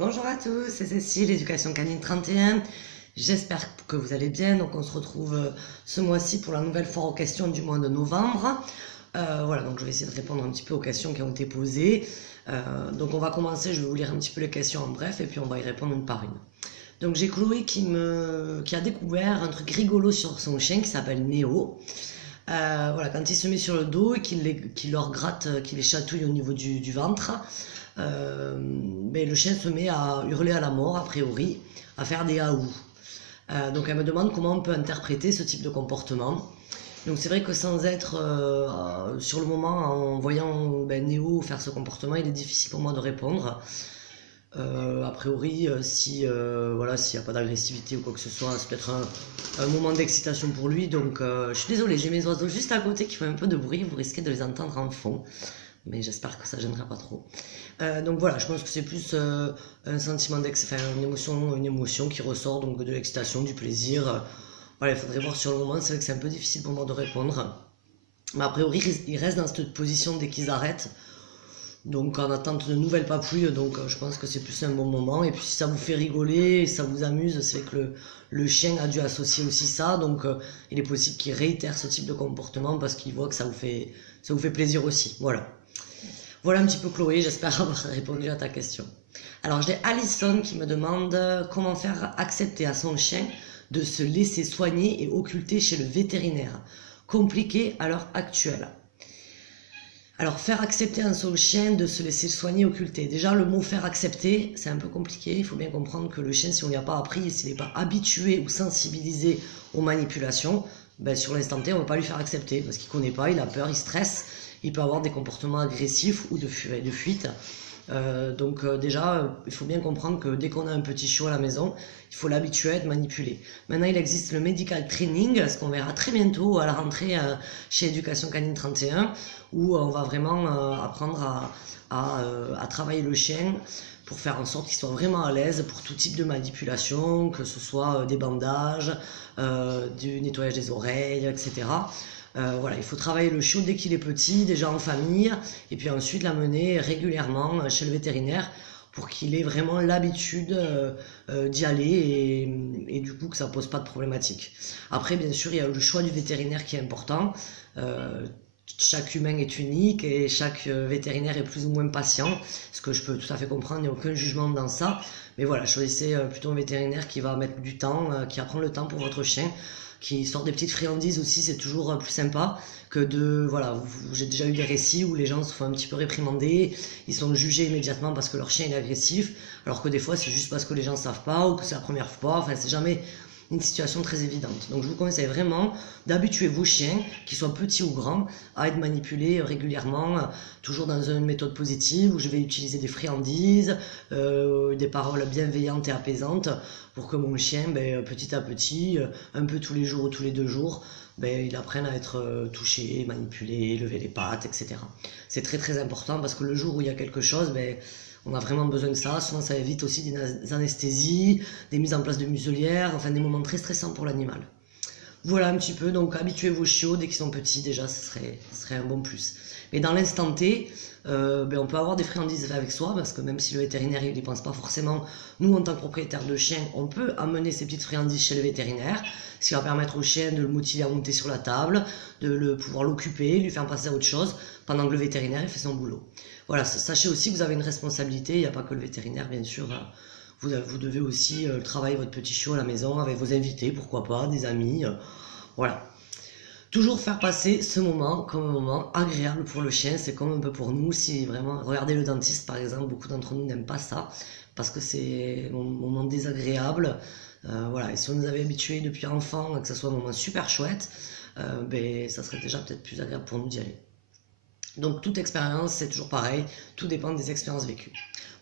Bonjour à tous, c'est Cécile, Éducation Canine 31. J'espère que vous allez bien. Donc on se retrouve ce mois-ci pour la nouvelle foire aux questions du mois de novembre. Voilà, donc je vais essayer de répondre un petit peu aux questions qui ont été posées. Donc on va commencer, je vais vous lire un petit peu les questions en bref et puis on va y répondre une par une. Donc j'ai Chloé qui a découvert un truc rigolo sur son chien qui s'appelle Néo. Voilà, quand il se met sur le dos et qu'il leur gratte, qu'il les chatouille au niveau du ventre, ben le chien se met à hurler à la mort, a priori, à faire des aous. Donc elle me demande comment on peut interpréter ce type de comportement. Donc c'est vrai que sans être sur le moment, en voyant Néo faire ce comportement, il est difficile pour moi de répondre. A priori, voilà, s'il n'y a pas d'agressivité ou quoi que ce soit, c'est peut-être un moment d'excitation pour lui. Donc je suis désolée, j'ai mes oiseaux juste à côté qui font un peu de bruit, vous risquez de les entendre en fond. Mais j'espère que ça ne gênera pas trop. Donc voilà, je pense que c'est plus un sentiment une émotion qui ressort donc de l'excitation, du plaisir. Voilà, il faudrait voir sur le moment, c'est vrai que c'est un peu difficile pour moi de répondre. Mais a priori, ils restent dans cette position dès qu'ils arrêtent. Donc en attente de nouvelles papouilles, donc je pense que c'est plus un bon moment. Et puis si ça vous fait rigoler, ça vous amuse, c'est vrai que le chien a dû associer aussi ça. Donc il est possible qu'il réitère ce type de comportement parce qu'il voit que ça vous fait plaisir aussi. Voilà. Voilà un petit peu Chloé, j'espère avoir répondu à ta question. Alors j'ai Alison qui me demande comment faire accepter à son chien de se laisser soigner et occulter chez le vétérinaire. Compliqué à l'heure actuelle. Alors faire accepter à son chien de se laisser soigner et occulter. Déjà le mot faire accepter, c'est un peu compliqué. Il faut bien comprendre que le chien, si on ne lui a pas appris, s'il n'est pas habitué ou sensibilisé aux manipulations, sur l'instant T, on ne va pas lui faire accepter parce qu'il ne connaît pas, il a peur, il stresse. Il peut avoir des comportements agressifs ou de fuite. Donc déjà, il faut bien comprendre que dès qu'on a un petit chiot à la maison, il faut l'habituer à être manipulé. Maintenant, il existe le medical training, ce qu'on verra très bientôt à la rentrée chez Éducation Canine 31, où on va vraiment apprendre à travailler le chien pour faire en sorte qu'il soit vraiment à l'aise pour tout type de manipulation, que ce soit des bandages, du nettoyage des oreilles, etc. Voilà, il faut travailler le chiot dès qu'il est petit, déjà en famille, et puis ensuite l'amener régulièrement chez le vétérinaire pour qu'il ait vraiment l'habitude d'y aller et du coup que ça ne pose pas de problématique. Après, bien sûr, il y a le choix du vétérinaire qui est important. Chaque humain est unique et chaque vétérinaire est plus ou moins patient, ce que je peux tout à fait comprendre, il n'y a aucun jugement dans ça. Mais voilà, choisissez plutôt un vétérinaire qui va mettre du temps, qui va prendre le temps pour votre chien, qui sort des petites friandises aussi, c'est toujours plus sympa que de... Voilà, j'ai déjà eu des récits où les gens se font un petit peu réprimander, ils sont jugés immédiatement parce que leur chien est agressif, alors que des fois c'est juste parce que les gens ne savent pas ou que c'est la première fois, enfin c'est jamais une situation très évidente. Donc je vous conseille vraiment d'habituer vos chiens, qu'ils soient petits ou grands, à être manipulés régulièrement, toujours dans une méthode positive où je vais utiliser des friandises, des paroles bienveillantes et apaisantes pour que mon chien, petit à petit, un peu tous les jours ou tous les 2 jours, il apprenne à être touché, manipulé, lever les pattes, etc. C'est très très important parce que le jour où il y a quelque chose, on a vraiment besoin de ça. Souvent, ça évite aussi des anesthésies, des mises en place de muselières, enfin des moments très stressants pour l'animal. Voilà un petit peu, donc habituez vos chiots dès qu'ils sont petits, déjà, ce serait un bon plus. Mais dans l'instant T, on peut avoir des friandises avec soi, parce que même si le vétérinaire il n'y pense pas forcément, nous en tant que propriétaire de chien, on peut amener ces petites friandises chez le vétérinaire, ce qui va permettre au chien de le motiver à monter sur la table, de pouvoir l'occuper, lui faire passer à autre chose, pendant que le vétérinaire il fait son boulot. Voilà, sachez aussi que vous avez une responsabilité, il n'y a pas que le vétérinaire bien sûr, vous devez aussi travailler votre petit chiot à la maison avec vos invités, pourquoi pas, des amis, voilà. Toujours faire passer ce moment comme un moment agréable pour le chien, c'est comme un peu pour nous, si vraiment, regardez le dentiste par exemple, beaucoup d'entre nous n'aiment pas ça, parce que c'est un moment désagréable, voilà, et si on nous avait habitués depuis enfant, que ce soit un moment super chouette, ça serait déjà peut-être plus agréable pour nous d'y aller. Donc toute expérience, c'est toujours pareil, tout dépend des expériences vécues.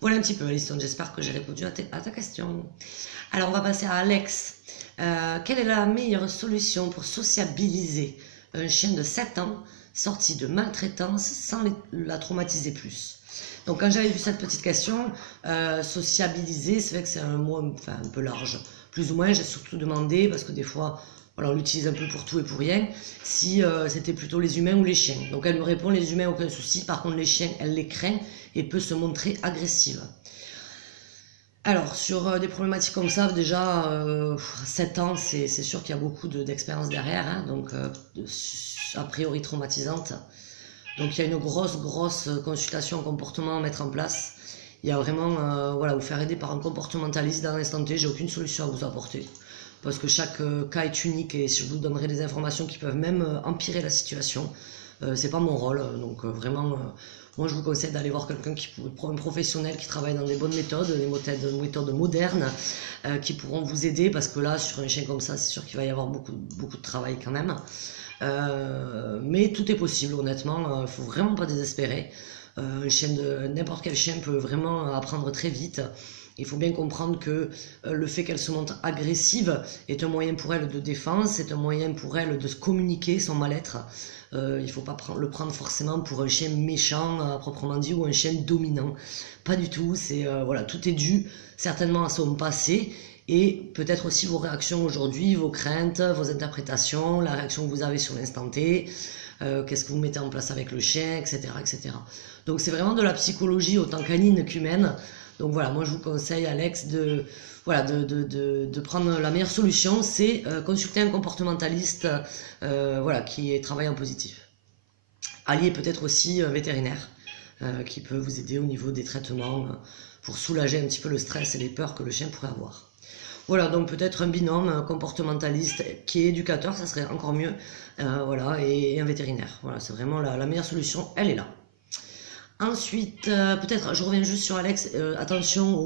Voilà un petit peu Alison, j'espère que j'ai répondu à ta question. Alors on va passer à Alex. Quelle est la meilleure solution pour sociabiliser un chien de 7 ans sorti de maltraitance sans la traumatiser plus? Donc quand j'avais vu cette petite question, sociabiliser, c'est vrai que c'est un mot un peu large. Plus ou moins, j'ai surtout demandé, parce que des fois, voilà, on l'utilise un peu pour tout et pour rien, si c'était plutôt les humains ou les chiens. Donc elle me répond, les humains, aucun souci, par contre les chiens, elle les craint et peut se montrer agressive. Alors, sur des problématiques comme ça, déjà, 7 ans, c'est sûr qu'il y a beaucoup d'expérience derrière, hein, donc a priori traumatisante. Donc il y a une grosse consultation comportement à mettre en place. Il y a vraiment, voilà, vous faire aider par un comportementaliste dans l'instant T, j'ai aucune solution à vous apporter. Parce que chaque cas est unique et je vous donnerai des informations qui peuvent même empirer la situation. C'est pas mon rôle, donc vraiment, moi je vous conseille d'aller voir quelqu'un un professionnel qui travaille dans des bonnes méthodes, des méthodes modernes, qui pourront vous aider, parce que là, sur un chien comme ça, c'est sûr qu'il va y avoir beaucoup de travail quand même. Mais tout est possible, honnêtement, il faut vraiment pas désespérer. N'importe quel chien peut vraiment apprendre très vite. Il faut bien comprendre que le fait qu'elle se montre agressive est un moyen pour elle de défense, c'est un moyen pour elle de se communiquer son mal-être. Il ne faut pas le prendre forcément pour un chien méchant à proprement dit, ou un chien dominant. Pas du tout, voilà, tout est dû certainement à son passé, et peut-être aussi vos réactions aujourd'hui, vos craintes, vos interprétations, la réaction que vous avez sur l'instant T, qu'est-ce que vous mettez en place avec le chien, etc. etc. Donc c'est vraiment de la psychologie autant canine qu'humaine. Donc voilà, moi je vous conseille, Alex, de prendre la meilleure solution, c'est consulter un comportementaliste voilà, qui travaille en positif. Allié peut-être aussi vétérinaire, qui peut vous aider au niveau des traitements pour soulager un petit peu le stress et les peurs que le chien pourrait avoir. Voilà, donc peut-être un binôme comportementaliste qui est éducateur, ça serait encore mieux, voilà, et un vétérinaire. Voilà, c'est vraiment la meilleure solution, elle est là. Ensuite, peut-être, je reviens juste sur Alex, attention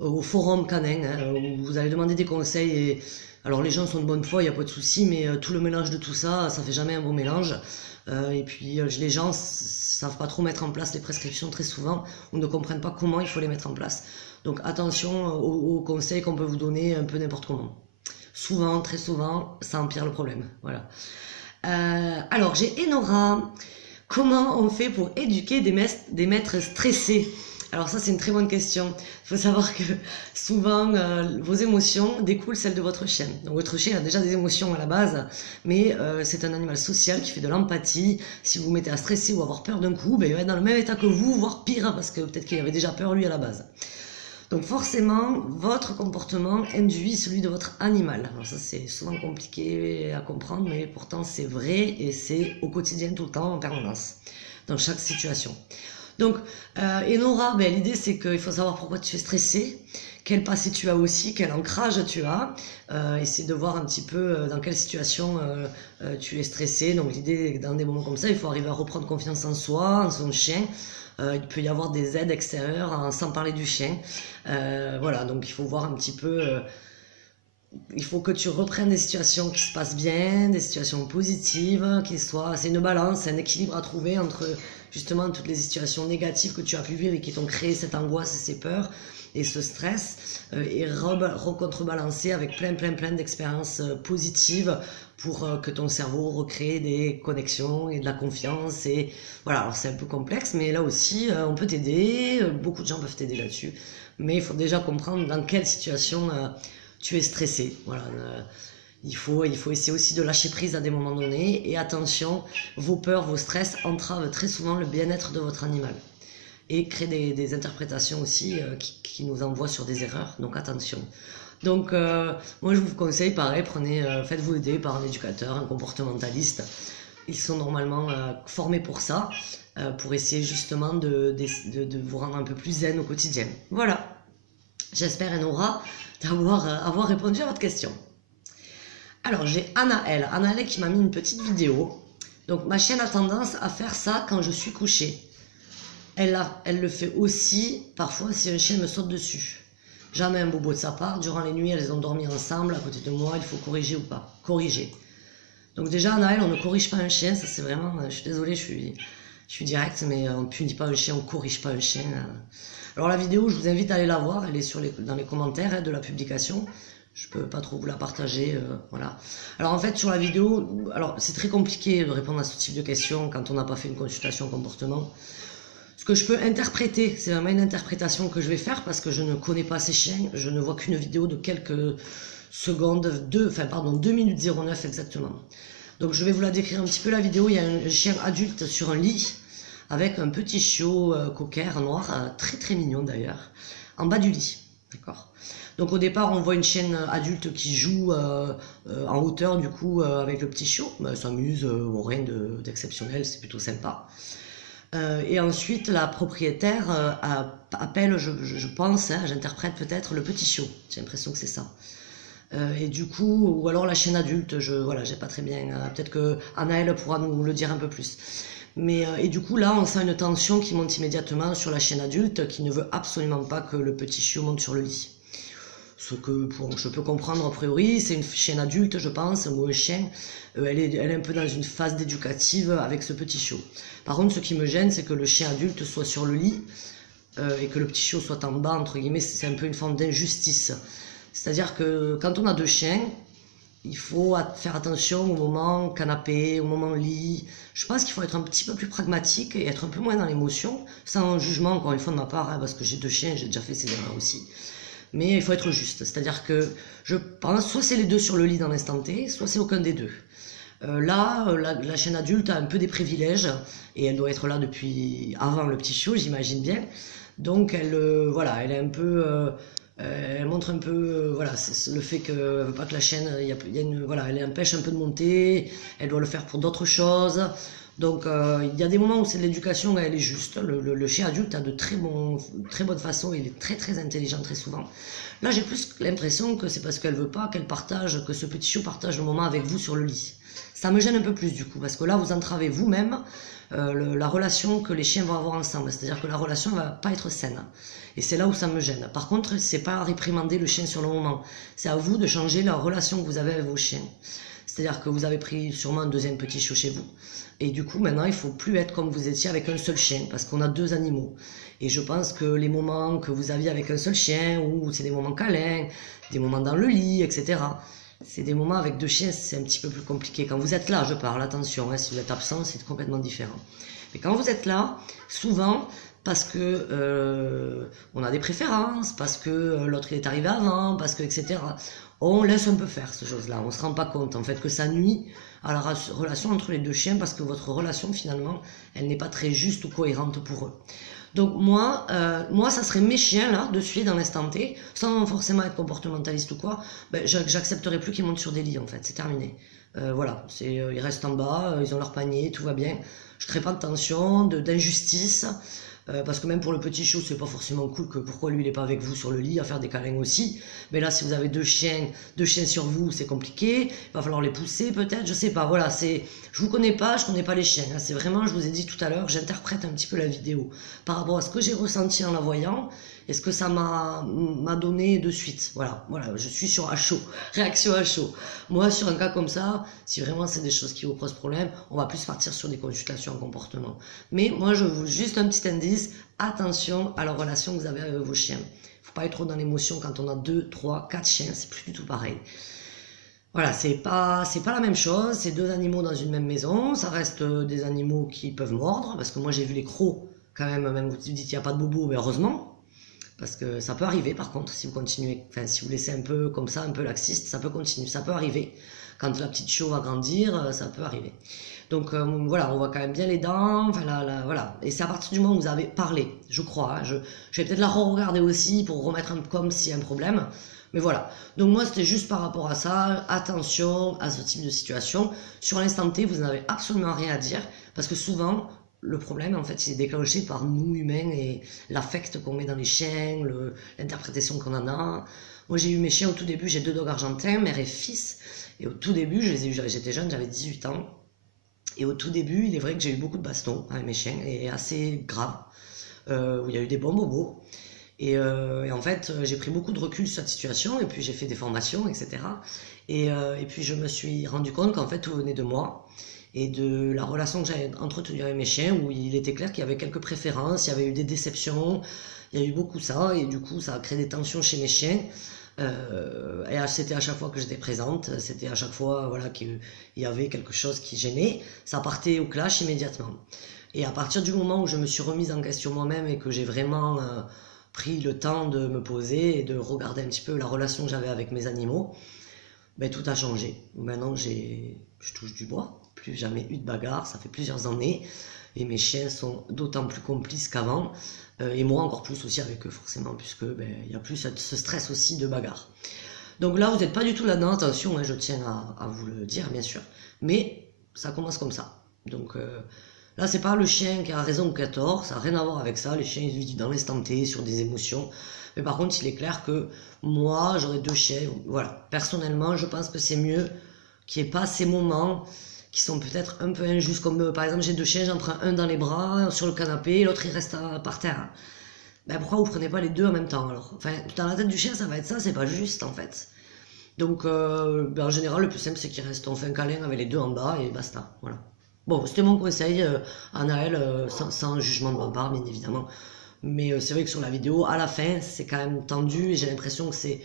au forum canin, hein, où vous allez demander des conseils, et alors les gens sont de bonne foi, il n'y a pas de souci, mais tout le mélange de tout ça, ça fait jamais un bon mélange. Et puis les gens savent pas trop mettre en place les prescriptions très souvent, ou ne comprennent pas comment il faut les mettre en place. Donc attention aux conseils qu'on peut vous donner un peu n'importe comment. Souvent, très souvent, ça empire le problème. Voilà. Alors j'ai Enora. Comment on fait pour éduquer des maîtres stressés? Alors ça c'est une très bonne question. Il faut savoir que souvent vos émotions découlent celles de votre chien. Donc votre chien a déjà des émotions à la base, mais c'est un animal social qui fait de l'empathie. Si vous vous mettez à stresser ou à avoir peur d'un coup, ben, il va être dans le même état que vous, voire pire, parce que peut-être qu'il avait déjà peur lui à la base. Donc forcément, votre comportement induit celui de votre animal. Alors ça c'est souvent compliqué à comprendre, mais pourtant c'est vrai, et c'est au quotidien, tout le temps, en permanence, dans chaque situation. Donc Enora, ben, l'idée c'est qu'il faut savoir pourquoi tu es stressé, quel passé tu as aussi, quel ancrage tu as, essayer de voir un petit peu dans quelle situation tu es stressé. Donc l'idée, dans des moments comme ça, il faut arriver à reprendre confiance en soi, en son chien. Il peut y avoir des aides extérieures, sans parler du chien. Voilà, donc il faut voir un petit peu... il faut que tu reprennes des situations qui se passent bien, des situations positives, c'est une balance, c'est un équilibre à trouver entre justement toutes les situations négatives que tu as pu vivre et qui t'ont créé cette angoisse et ces peurs et ce stress, et recontrebalancer avec plein d'expériences positives pour que ton cerveau recrée des connexions et de la confiance. Et voilà, alors c'est un peu complexe, mais là aussi on peut t'aider, beaucoup de gens peuvent t'aider là-dessus, mais il faut déjà comprendre dans quelle situation tu es stressé. Voilà, il faut essayer aussi de lâcher prise à des moments donnés, et attention, vos peurs, vos stress entravent très souvent le bien-être de votre animal et créent des interprétations aussi qui nous envoient sur des erreurs, donc attention. Donc moi je vous conseille pareil, faites-vous aider par un éducateur, un comportementaliste. Ils sont normalement formés pour ça, pour essayer justement de vous rendre un peu plus zen au quotidien. Voilà, j'espère Enora avoir répondu à votre question. Alors j'ai Anaël qui m'a mis une petite vidéo. Donc ma chienne a tendance à faire ça quand je suis couchée. Elle le fait aussi parfois si un chien me saute dessus. Jamais un bobo de sa part. Durant les nuits, elles ont dormi ensemble à côté de moi. Il faut corriger ou pas. Corriger. Donc déjà, Anaël, on ne corrige pas un chien. Ça c'est vraiment... Je suis désolée, je suis direct, mais on ne punit pas un chien, on ne corrige pas un chien. Alors la vidéo, je vous invite à aller la voir. Elle est dans les commentaires de la publication. Je peux pas trop vous la partager, voilà. Alors en fait, sur la vidéo, c'est très compliqué de répondre à ce type de questions quand on n'a pas fait une consultation comportement. Ce que je peux interpréter, c'est vraiment une interprétation que je vais faire parce que je ne connais pas ces chiens. Je ne vois qu'une vidéo de quelques secondes, 2 minutes 09 exactement. Donc je vais vous la décrire un petit peu la vidéo. Il y a un chien adulte sur un lit avec un petit chiot cocker noir, très très mignon d'ailleurs, en bas du lit. D'accord. Donc au départ, on voit une chienne adulte qui joue en hauteur, du coup, avec le petit chiot. Ben, elle s'amuse, bon, rien d'exceptionnel, c'est plutôt sympa. Et ensuite, la propriétaire appelle, je pense, hein, j'interprète peut-être, le petit chiot. J'ai l'impression que c'est ça. Et du coup, ou alors la chienne adulte, voilà, j'ai pas très bien. Peut-être que Anaëlle pourra nous le dire un peu plus. Mais, et du coup, là, on sent une tension qui monte immédiatement sur la chienne adulte qui ne veut absolument pas que le petit chiot monte sur le lit. Ce que je peux comprendre a priori, c'est une chienne adulte, je pense, ou un chien. Elle est un peu dans une phase d'éducative avec ce petit chiot. Par contre, ce qui me gêne, c'est que le chien adulte soit sur le lit et que le petit chiot soit en bas, entre guillemets, c'est un peu une forme d'injustice. C'est-à-dire que quand on a 2 chiens, il faut faire attention au moment canapé, au moment lit. Je pense qu'il faut être un petit peu plus pragmatique et être un peu moins dans l'émotion, sans jugement, encore une fois, de ma part, hein, parce que j'ai 2 chiens, j'ai déjà fait ces erreurs aussi. Mais il faut être juste, c'est-à-dire que je pense, soit c'est les 2 sur le lit dans l'instant T, soit c'est aucun des 2. Là, la chienne adulte a un peu des privilèges, et elle doit être là depuis avant le petit chiot, j'imagine bien. Donc voilà, elle est un peu... elle montre un peu voilà, le fait qu'elle ne veut pas que la chienne, voilà, elle empêche un peu de monter, elle doit le faire pour d'autres choses. Donc il y a des moments où c'est de l'éducation, elle est juste. Le chien adulte a de très bonnes façons, il est très intelligent très souvent. Là j'ai plus l'impression que c'est parce qu'elle veut pas que ce petit chiot partage le moment avec vous sur le lit. Ça me gêne un peu plus du coup, parce que là vous entravez vous-même la relation que les chiens vont avoir ensemble, c'est-à-dire que la relation ne va pas être saine. Et c'est là où ça me gêne. Par contre, c'est pas à réprimander le chien sur le moment, c'est à vous de changer la relation que vous avez avec vos chiens. C'est-à-dire que vous avez pris sûrement un 2e petit chiot chez vous, et du coup maintenant il ne faut plus être comme vous étiez avec un seul chien, parce qu'on a 2 animaux. Et je pense que les moments que vous aviez avec un seul chien, où c'est des moments câlins, des moments dans le lit, etc., c'est des moments avec 2 chiens, c'est un petit peu plus compliqué. Quand vous êtes là, je parle, attention, hein, si vous êtes absent, c'est complètement différent. Mais quand vous êtes là, souvent, parce que on a des préférences, parce que l'autre il est arrivé avant, parce que etc. On laisse un peu faire ces choses-là, on se rend pas compte en fait que ça nuit à la relation entre les 2 chiens, parce que votre relation finalement, elle n'est pas très juste ou cohérente pour eux. Donc moi, ça serait mes chiens là, de suite dans l'instant T, sans forcément être comportementaliste ou quoi, ben, j'accepterai plus qu'ils montent sur des lits en fait, c'est terminé. Voilà, ils restent en bas, ils ont leur panier, tout va bien. Je crée pas de tension, d'injustice. Parce que même pour le petit chiot, c'est pas forcément cool que pourquoi lui il est pas avec vous sur le lit à faire des câlins aussi. Mais là, si vous avez 2 chiens sur vous, c'est compliqué. Il va falloir les pousser peut-être, je sais pas. Voilà, je vous connais pas, je connais pas les chiens. Hein. C'est vraiment, je vous ai dit tout à l'heure, j'interprète un petit peu la vidéo par rapport à ce que j'ai ressenti en la voyant et ce que ça m'a donné de suite. Voilà, je suis sur à chaud, réaction à chaud. Moi, sur un cas comme ça, si vraiment c'est des choses qui vous posent problème, on va plus partir sur des consultations en comportement. Mais moi, je vous juste un petit indice, attention à la relation que vous avez avec vos chiens. Il ne faut pas être trop dans l'émotion quand on a 2, 3, 4 chiens, c'est plus du tout pareil. Voilà, c'est pas la même chose, c'est 2 animaux dans une même maison, ça reste des animaux qui peuvent mordre, parce que moi j'ai vu les crocs, quand même vous dites qu'il n'y a pas de bobo, mais heureusement. Parce que ça peut arriver par contre, si vous continuez, enfin si vous laissez un peu comme ça, un peu laxiste, ça peut continuer, ça peut arriver. Quand la petite chiot va grandir, ça peut arriver. Donc voilà, on voit quand même bien les dents, enfin voilà. Et c'est à partir du moment où vous avez parlé, je crois, hein, je vais peut-être la re-regarder aussi pour remettre comme s'il y a un problème. Mais voilà, donc moi c'était juste par rapport à ça, attention à ce type de situation. Sur l'instant T, vous n'avez absolument rien à dire, parce que souvent, le problème, en fait, il est déclenché par nous, humains, et l'affect qu'on met dans les chiens, l'interprétation qu'on en a. Moi, j'ai eu mes chiens au tout début, j'ai 2 dogs argentins, mère et fils. Et au tout début, je les ai eu, j'étais jeune, j'avais 18 ans. Et au tout début, il est vrai que j'ai eu beaucoup de bastons avec mes chiens, et assez graves, où il y a eu des bons bobos. Et en fait, j'ai pris beaucoup de recul sur cette situation, et puis j'ai fait des formations, etc. Et puis je me suis rendu compte qu'en fait, tout venait de moi. Et de la relation que j'avais entretenue avec mes chiens, où il était clair qu'il y avait quelques préférences, il y avait eu des déceptions, il y a eu beaucoup ça, et du coup ça a créé des tensions chez mes chiens. Et c'était à chaque fois que j'étais présente, c'était à chaque fois voilà, qu'il y avait quelque chose qui gênait, ça partait au clash immédiatement. Et à partir du moment où je me suis remise en question moi-même et que j'ai vraiment pris le temps de me poser et de regarder un petit peu la relation que j'avais avec mes animaux, ben, tout a changé. Maintenant je touche du bois, plus jamais eu de bagarre, ça fait plusieurs années. et mes chiens sont d'autant plus complices qu'avant, et moi encore plus aussi avec eux forcément, puisque il y a plus ce stress aussi de bagarre. Donc là, vous n'êtes pas du tout là-dedans, attention, hein, je tiens à vous le dire, bien sûr. Mais ça commence comme ça. Donc là, c'est pas le chien qui a raison ou qui a tort, ça n'a rien à voir avec ça. Les chiens, ils vivent dans l'instant T, sur des émotions. Mais par contre, il est clair que moi, j'aurais 2 chiens. Voilà, personnellement, je pense que c'est mieux qu'il n'y ait pas ces moments qui sont peut-être un peu injustes. Comme par exemple, j'ai 2 chiens, j'en prends un dans les bras, sur le canapé, et l'autre, il reste par terre. Pourquoi vous prenez pas les 2 en même temps alors? Enfin, dans la tête du chien, ça va être ça, c'est pas juste en fait. Donc, en général, le plus simple, c'est qu'il reste, on fait un câlin avec les 2 en bas et basta. Voilà. Bon, c'était mon conseil à Naël, sans jugement de ma part, bien évidemment. Mais c'est vrai que sur la vidéo, à la fin, c'est quand même tendu et j'ai l'impression que c'est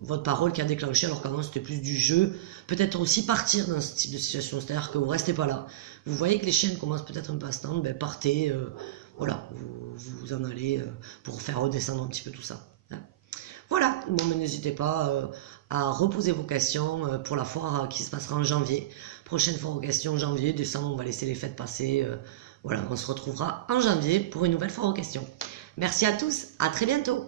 votre parole qui a déclenché, alors qu'avant c'était plus du jeu. Peut-être aussi partir dans ce type de situation, c'est-à-dire que vous restez pas là. Vous voyez que les chiens commencent peut-être un peu à se tendre, partez, voilà, vous en allez pour faire redescendre un petit peu tout ça. Hein. Voilà, bon, mais n'hésitez pas à reposer vos questions pour la foire qui se passera en janvier. Prochaine foire aux questions, janvier, décembre, on va laisser les fêtes passer. Voilà, on se retrouvera en janvier pour une nouvelle foire aux questions. Merci à tous, à très bientôt.